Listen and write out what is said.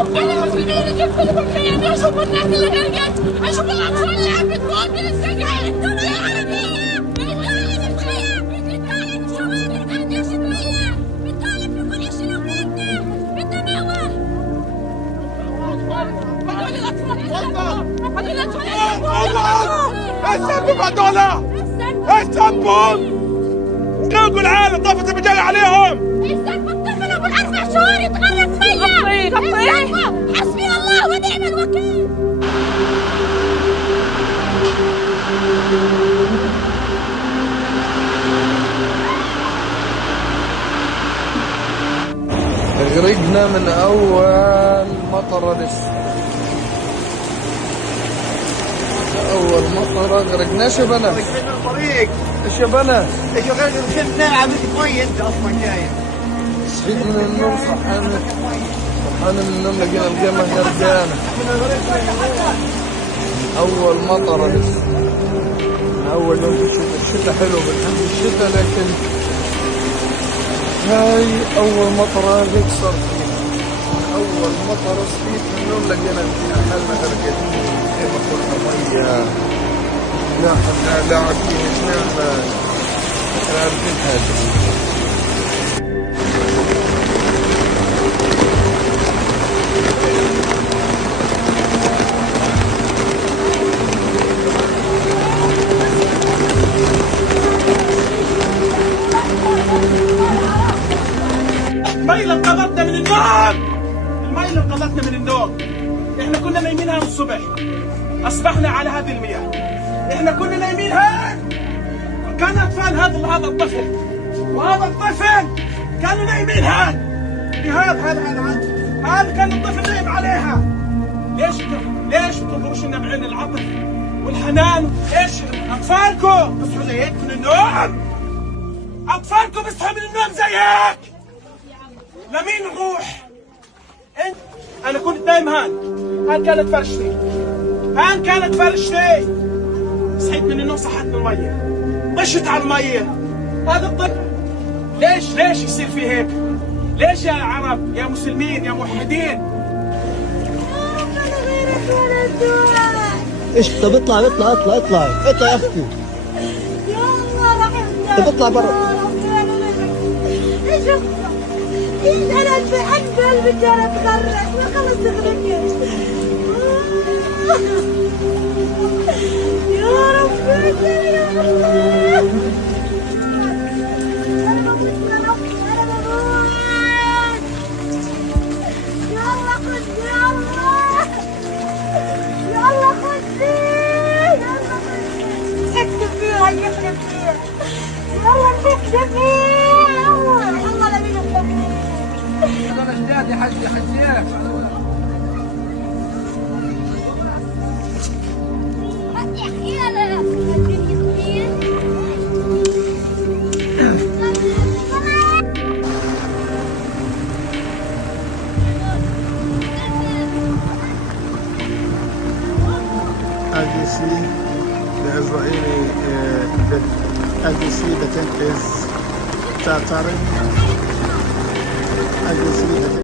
انا مش قادر اجيب كلكم خيام، اشوف الناس اللي غرقت، اشوف الاطفال اللي عم بتموت من السقاير. العربيه بتطالب بشويه، بتطالب بشوارع عندنا شويه، بتطالب بكل شيء لو بدنا بالتناول. هدول الاطفال هدول الاطفال ايش ذنبهم هدول؟ ايش ذنبهم؟ قلقوا العالم طافت البجاية عليهم. ايش ذنب الطفل ابو 4 شهور يتغرق ميه؟ حسبي الله ونعم الوكيل. غرقنا من اول مطره اول مطره غرقنا. ايش يا بنا؟ الطريق ايش يا بنا؟ ايش غير الخدمة عملت مي انت اصلا جاي. صحيت من النوم صحينا من النوم لقينا القمة غرقانة. اول مطره من اول يوم في الشتاء حلو بالحمد الشتاء، لكن هاي اول مطره هيك صار فيها. اول مطره صحيت من النوم لقينا حالنا غرقانين. كيف كنا ميه لا عارفين ايش نعمل، لا عارفين حاجه. المي اللي انقذتنا من النوم، المي اللي انقذتنا من النوم. احنا كنا نايمينها من الصبح، اصبحنا على هذه المياه. احنا كنا نايمين هيك، كان اطفال هذا الطفل وهذا الطفل كانوا نايمين هيك هذا كان الطفل نايم عليها. ليش تنظروش لنا بعين العطف والحنان؟ ايش اطفالكم بيصحوا زي هيك من النوم؟ اطفالكم بيصحوا من النوم زي هيك؟ لمين نروح؟ انت انا كنت نايم هان كانت فرشتي صحيت من النوم، صحتني الميه، طشت على الميه. هذا الطفل ليش يصير فيه هيك؟ ليش يا عرب يا مسلمين يا موحدين؟ ايش؟ طب اطلع يا اختي. يا الله رحمنا. طب اطلع برا. ايش انا بحب قلبي كانت تغرق وخلص تغرقت. يا ربي يا الله. انا بموت. يا الله خذني يا الله. يا الله خذني. اكتب فيها يكتب فيها. يلا نكتب فيها. يلا لمين الطبيب. انا جداد يا حجيك. IDC الإسرائيلي IDC بتنقذ تعترض IDC